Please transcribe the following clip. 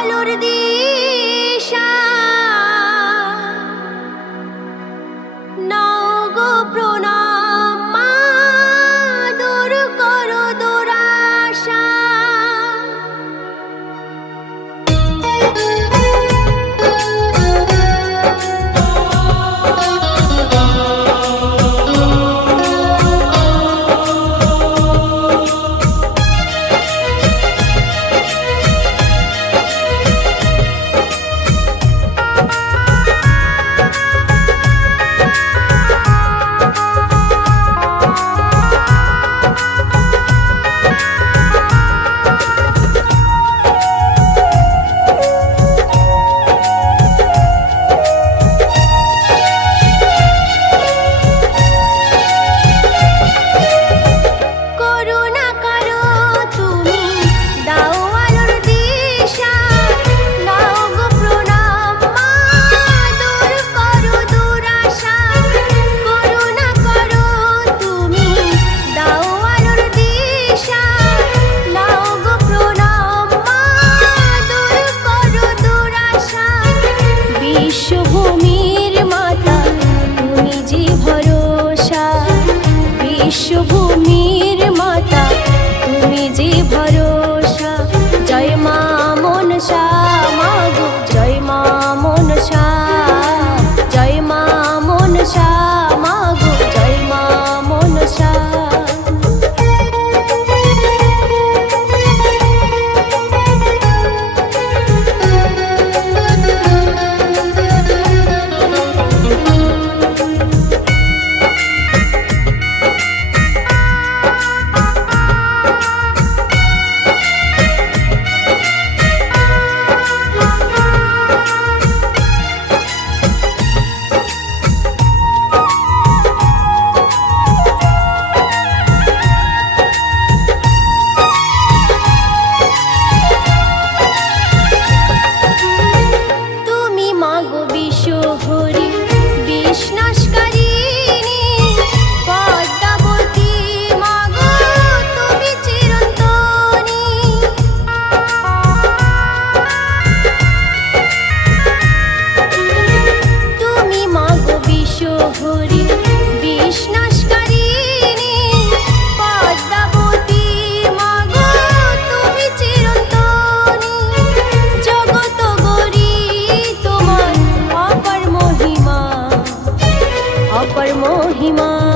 আলোর দিয়ে বিশ্বভূমির महिमा